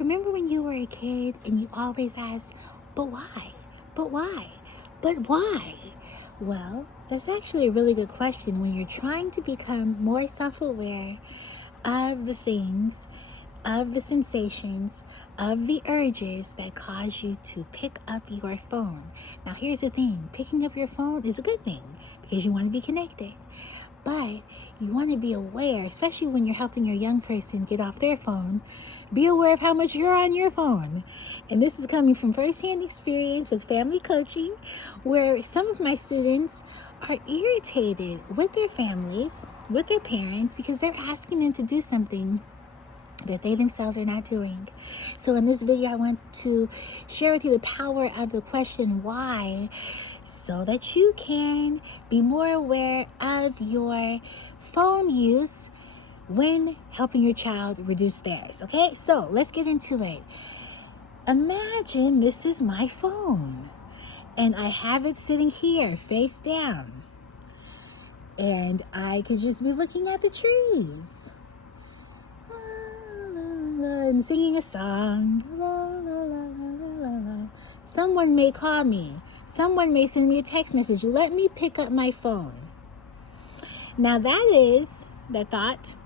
Remember when you were a kid and you always asked, but why? But why? But why? Well, that's actually a really good question when you're trying to become more self-aware of the things, of the sensations, of the urges that cause you to pick up your phone. Now, here's the thing. Picking up your phone is a good thing because you want to be connected. But you want to be aware, especially when you're helping your young person get off their phone, be aware of how much you're on your phone. And this is coming from firsthand experience with family coaching, where some of my students are irritated with their families, with their parents, because they're asking them to do something that they themselves are not doing. So in this video, I want to share with you the power of the question, why? So that you can be more aware of your phone use when helping your child reduce theirs. Okay, so let's get into it. Imagine this is my phone and I have it sitting here face down, and I could just be looking at the trees and singing a song. Someone may call me. Someone may send me a text message. Let me pick up my phone. Now that is the thought.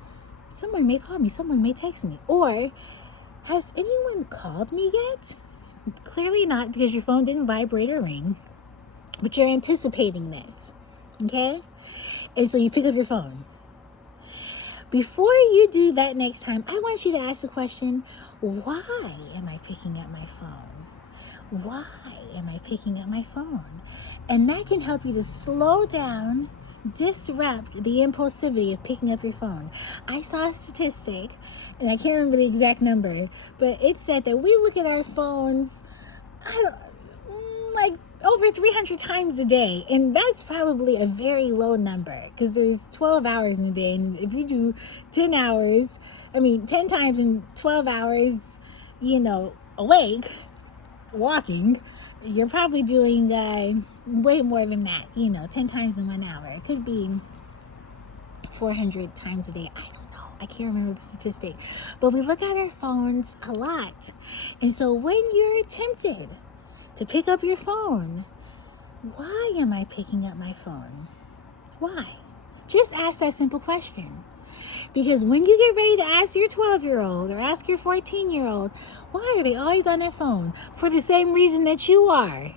Someone may call me. Someone may text me. Or, has anyone called me yet? Clearly not, because your phone didn't vibrate or ring. But you're anticipating this. Okay? And so you pick up your phone. Before you do that next time, I want you to ask the question, why am I picking up my phone? Why am I picking up my phone? And that can help you to slow down, disrupt the impulsivity of picking up your phone. I saw a statistic, and I can't remember the exact number, but it said that we look at our phones like over 300 times a day, and that's probably a very low number because there's 12 hours in a day, and if you do 10 times in 12 hours, awake, walking, you're probably doing way more than that, 10 times in 1 hour. It could be 400 times a day. I don't know. I can't remember the statistic. But we look at our phones a lot. And so when you're tempted to pick up your phone, why am I picking up my phone? Why? Just ask that simple question. Because when you get ready to ask your 12-year-old or ask your 14-year-old, why are they always on their phone? For the same reason that you are.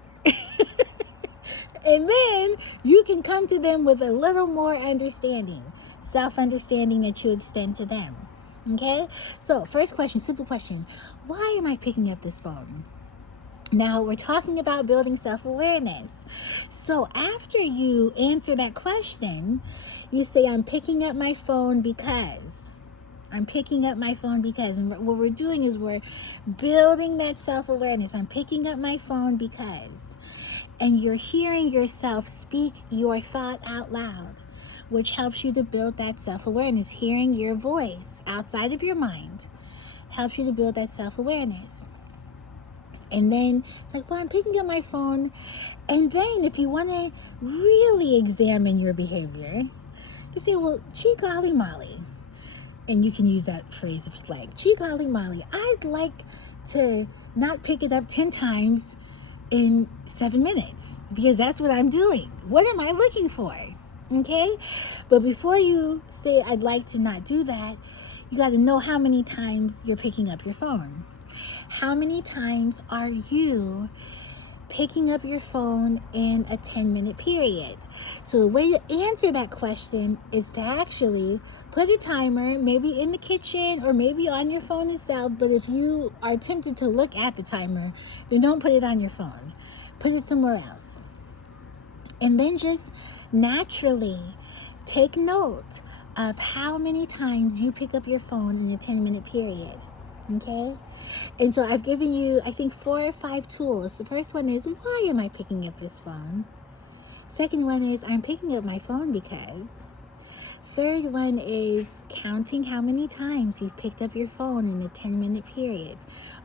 And then you can come to them with a little more understanding, self-understanding that you extend to them. Okay? So, first question, simple question. Why am I picking up this phone? Now, we're talking about building self-awareness. So, after you answer that question, you say, I'm picking up my phone because. I'm picking up my phone because. And what we're doing is we're building that self-awareness. I'm picking up my phone because. And you're hearing yourself speak your thought out loud, which helps you to build that self-awareness. Hearing your voice outside of your mind helps you to build that self-awareness. And then it's like, well, I'm picking up my phone. And then if you want to really examine your behavior, you say, well, gee golly molly. And you can use that phrase if you'd like. Gee golly molly, I'd like to not pick it up 10 times in 7 minutes, because that's what I'm doing. What am I looking for? Okay? But before you say, I'd like to not do that, you got to know how many times you're picking up your phone. How many times are you picking up your phone in a 10-minute period? So the way to answer that question is to actually put a timer, maybe in the kitchen or maybe on your phone itself. But if you are tempted to look at the timer, then don't put it on your phone. Put it somewhere else. And then just naturally take note of how many times you pick up your phone in a 10-minute period. Okay? And so I've given you, I think, 4 or 5 tools. The first one is, why am I picking up this phone? Second one is, I'm picking up my phone because. Third one is counting how many times you've picked up your phone in a 10-minute period.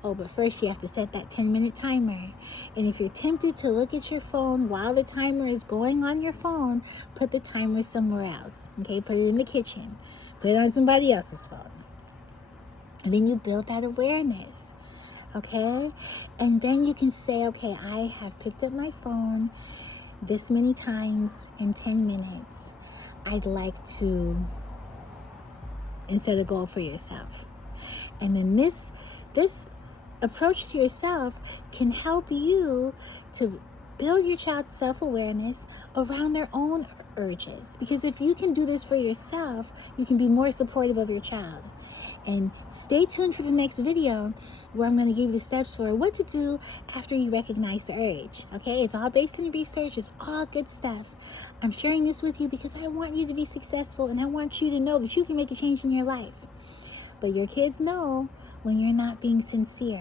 Oh, but first you have to set that 10-minute timer. And if you're tempted to look at your phone while the timer is going on your phone, put the timer somewhere else. Okay? Put it in the kitchen. Put it on somebody else's phone. And then you build that awareness. Okay? And then you can say, okay, I have picked up my phone this many times in 10 minutes. I'd like to, and set a goal for yourself. And then this approach to yourself can help you to build your child's self-awareness around their own urges. Because if you can do this for yourself, you can be more supportive of your child. And stay tuned for the next video where I'm going to give you the steps for what to do after you recognize the urge. Okay, it's all based on research. It's all good stuff. I'm sharing this with you because I want you to be successful, and I want you to know that you can make a change in your life. But your kids know when you're not being sincere.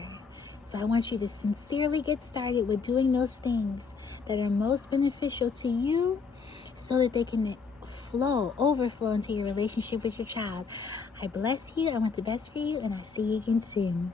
So I want you to sincerely get started with doing those things that are most beneficial to you so that they can overflow into your relationship with your child. I bless you. I want the best for you, and I'll see you again soon.